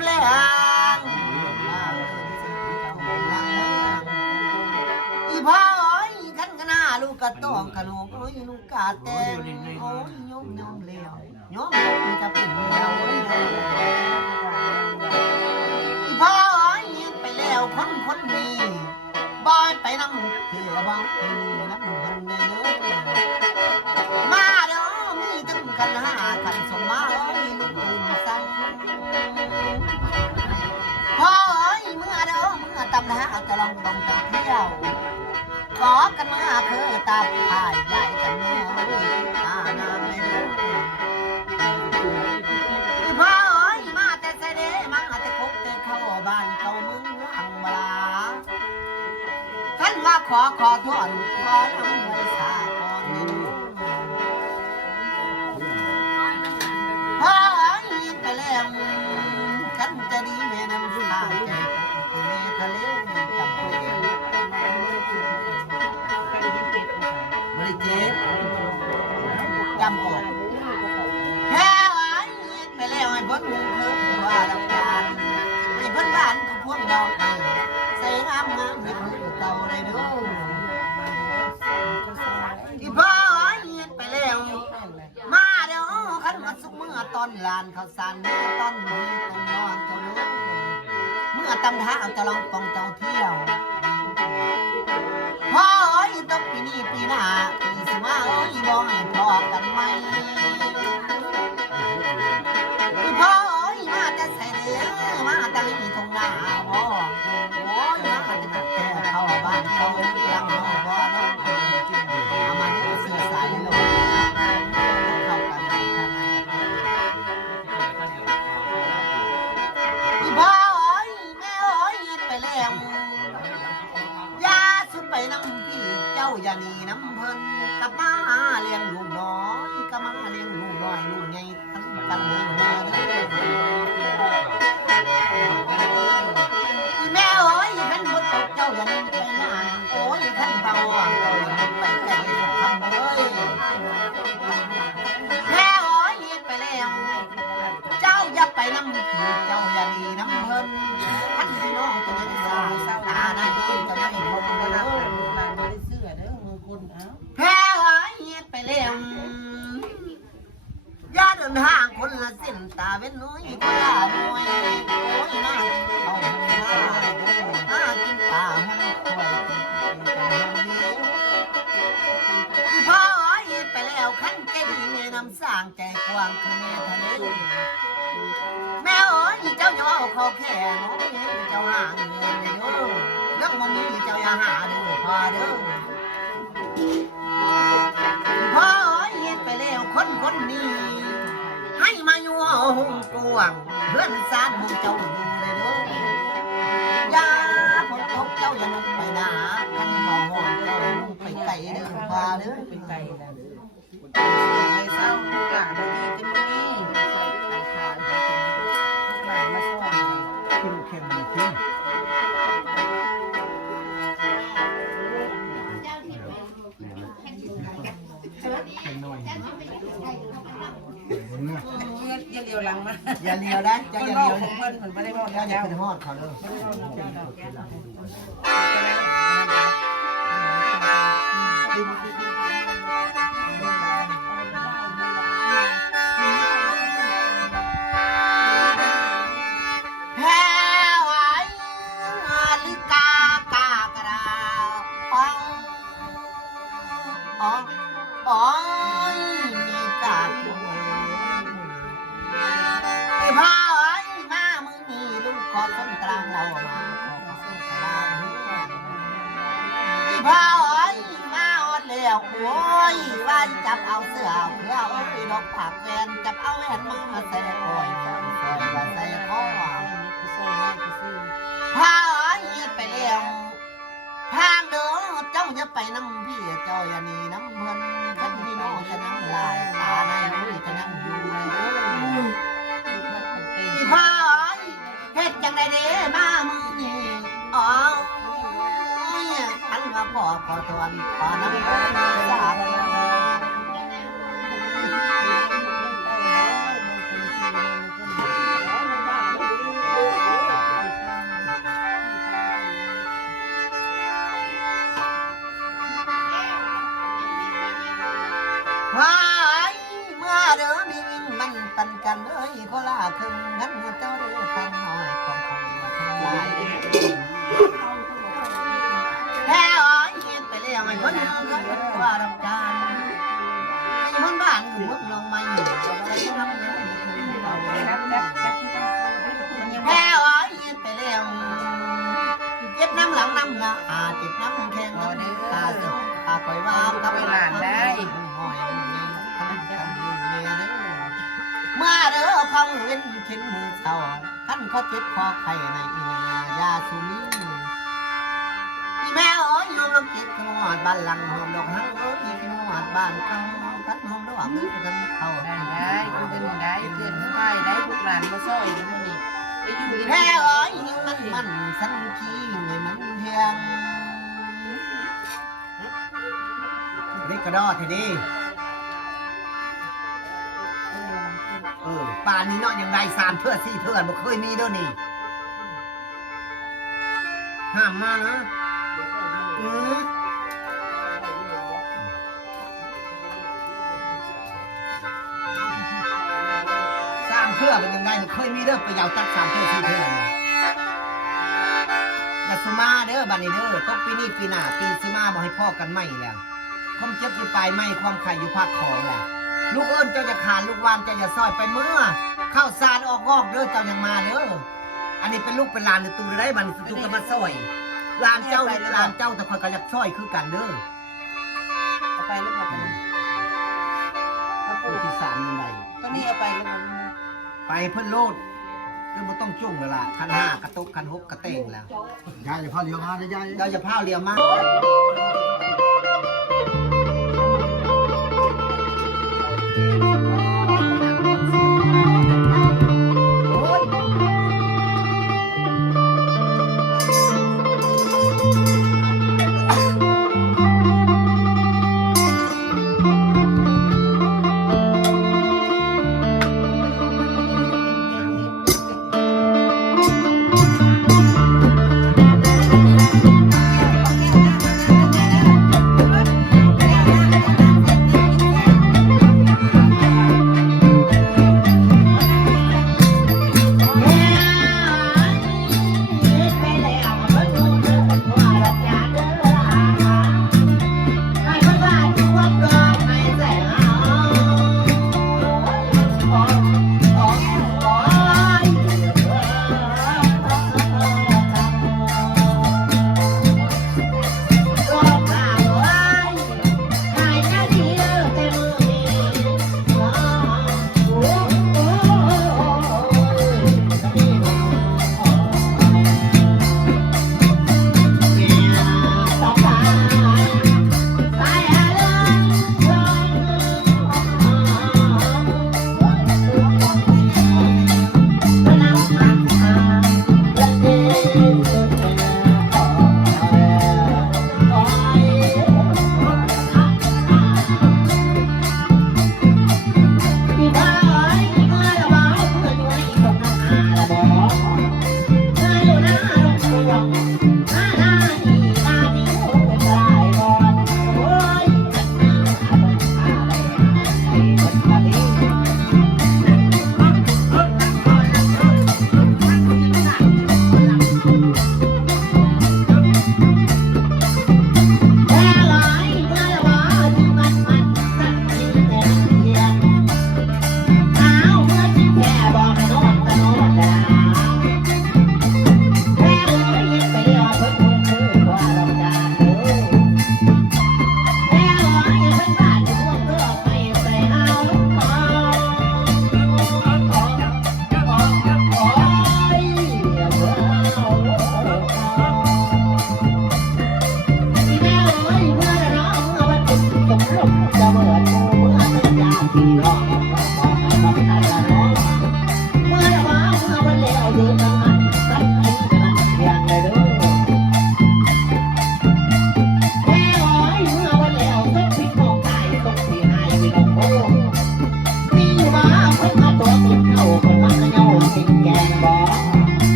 ำแรงอีพ่อเอ้ยขันกะหน้าลูกกะต้องขนมเอ้ยลูกกะแตงโอ้ยยมเลี้ยวจะเป็นเลี้ยวอีพ่อเอ้ยไปแล้วคนนี้บอยไปนั่งเพื่อบ้านไปนี่นั่งคนเดียวมาเด้อมีถึงกันขันสมมาเอ้ยลูกอุ่นใสพ่อเอ้ยเมื่อเด้อเมื่อตำจะลองต้องจะเที่ยวขอกันมาคือตาพายใหญ่กันเมื่อน้ำเลยพ่อเอ้ยมาแต่ใส่เด้มาแต่คุกแต่เข้าบ้านเข้าเมืองอังบลาท่านว่าขอโทษขอน้ำไว้สาก่อนนี่พ่อเอ้ยไปแล้วฉันจะดีแม่น้ำตาใจแม่ทะเลจับตัวบริเจตจำก่อนแพ้ไว้ไปแล้วไอ้พ้นมือเธอว่าลับการไอ้พ้นบ้านก็พวกดอกใส่งามไม่คือเต่าเลยดูอีพ่อไอ้ไปแล้วมาเดี๋ยวขันมาสุกเมื่อตอนลานเขาสั่นตอนนี้ตอนนอนตัวนู้นเมื่อตำท้าจะลองปองเจ้าเที่ยวพ่อเอ้ยต้องปีนี้ปีหน้าปีสิมาเอ้ยบอกให้พอกันไหมพ่อเอ้ยมาแต่ใส่เดียวมาแต่ไม่มีทงหน้าพ่อโอ้ยมาแต่ตัดแต่เข้าบ้านเขายังน้องพ่อน้องเอามาเนี่ยเสือสายเลยเข้ากันพ่อเอ้ยแม่เอ้ยไปแล้วยาสุดไปน้ำพี่เจ้าอย่าหนีน้ำเพิ่นกับมาเลี้ยงลูกน้อยกับมาเลี้ยงลูกน้อยลูกใหญ่ทั้งกันเลยแม่แม่เอ้ยขันบดตกเจ้าอย่าหนีไปหน้าโอ้ยขันเบาเจ้าอย่าไปไกลทำเลยแม่เอ้ยไปแล้วเจ้าอย่าไปน้ำพี่เจ้าอย่าหนีน้ำเพิ่นขันพี่น้องตัวนี้สาวตาหน้าดีจะไม่พบกันแล้วแพ้ไว้ไปเลี้ยงย่าเดินทางคนละเส้นตาเป็นน้อยคนละหน่วยโอ้ยน่ากินเอาน่ากินปลาห้องควยอีพ่อไว้ไปแล้วขั้นใจดีแม่น้ำสร้างใจกว้างคือแม่ทะเลแม่เอ๋ยเจ้าอย่าเอาเขาแค่น้อยเจ้าหาเงินเด้อเรื่องมันมีเจ้าอย่าหาดูพอเด้อพ่อเห็นไปแล้วคนนี้ให้มาอยู่ห้องกวางเพื่อนสารมึงเจ้าอยู่เลยเด้อยาฝนตกเจ้าอย่าลงไปนะขันมาห้องเจ้าลงไปไกลเด้อพาเด้อไปไกลนะไปเศร้าหลานดีกันนี่หลานมาสอนเข้มเข้มอย่าเลี้ยวหลังมาอย่าเลี้ยวได้อย่าเลี้ยวเพื่อนเหมือนไม่ได้บอกอย่าเป็นหอดเขาเลยแพ้ไว้ลิกากากระดาอ๋อมีกาไอ้พ่อเอ้ยมามึงนี่ลูกขอต้นตรังเรามาขอต้นตรังไอ้พ่อเอ้ยมาอดเลี้ยวโอ้ยว่าจับเอาเสื้อเพื่อเอาไปดอกผักแวนจับเอาแหวนมาใส่คอยมาใส่คอพ่อเอ้ยไปเลี้ยวทางเด้อเจ้าจะไปน้ำพี่เจ้าอย่าหนีน้ำเพิ่นขันพี่น้องจะน้ำลายตาในมือจะนั่งอยู่อีพ่อเฮ็ดจังไดเด้มามือนี่อ๋ออันมาขอทวนขอน้ำเพิ่นสาบ ลาครึ่งงั้นเจ้าเดือฟังหน่อยของคนว่าทำลายแค่อ้อยเห็นไปแล้วไม่พ้นกันว่ารับการให้มันบ้านอยู่เมืองลงไม่อยู่อะไรทำเนี่ยแค่อ้อยเห็นไปแล้วเจ็บน้ำหลังน้ำละเจ็บน้ำแข็งน้ำตาสุกคอยว่ากับหลานได้หอยมาเด้อเขาเว้นเข็นมือเศร้าท่านเขาเจ็บคอไข่ในอีนายาสุนีอีแม่เอ๋ยอยู่ลำจิตขนวดบ้านหลังหอมดอกหังเอ๋ยขนวดบ้านเขาทัดหอมดอกมือกันเขาได้กูเป็นได้เกินไปได้พวกหลานมาซอยอยู่นี่ไปอยู่ แม่เอ๋ยมันสันขี้ไงมันเทียงนี่กระดอทีนี้ป่านนี้เนาะยังได้3 เทื่อ 4 เทื่อบ่เคยมีเด้อนี่ห้ามมานะ3 เทื่อเป็นยังไงบ่เคยมีเด้อไปยาวตัก3 เทื่อ 4 เทื่อนี่อย่าสุมาเด้อบัดนี้เด้อตกปีนี้ปีหน้าปีสิมาบ่ให้พ่อกันใหม่แล้วความเจ็บอยู่ปลายไม้ความไข่อยู่ภาคของแหละลูกเอิ้นเจ้าจะขานลูกวานเจ้าจะซอยไปเมื่อข้าวสารออกงอกเด้อเจ้ายังมาเด้ออันนี้เป็นลูกเป็นหลานในตูได้บันตูก็มาซอยหลานเจ้าแต่คอยก็อยากซอยคือกันเด้อ เอาไปแล้วกันตัวที่3ยังไง ตอนนี้เอาไปแล้วไปเพิ่นโลดคือบ่ต้องจุ่งแล้วล่ะคัน5กระตุกคัน6กระเต้งแล้วยายอย่าพาเลี้ยวมาเลยยาย เราจะพาเรียวมา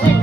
เว้น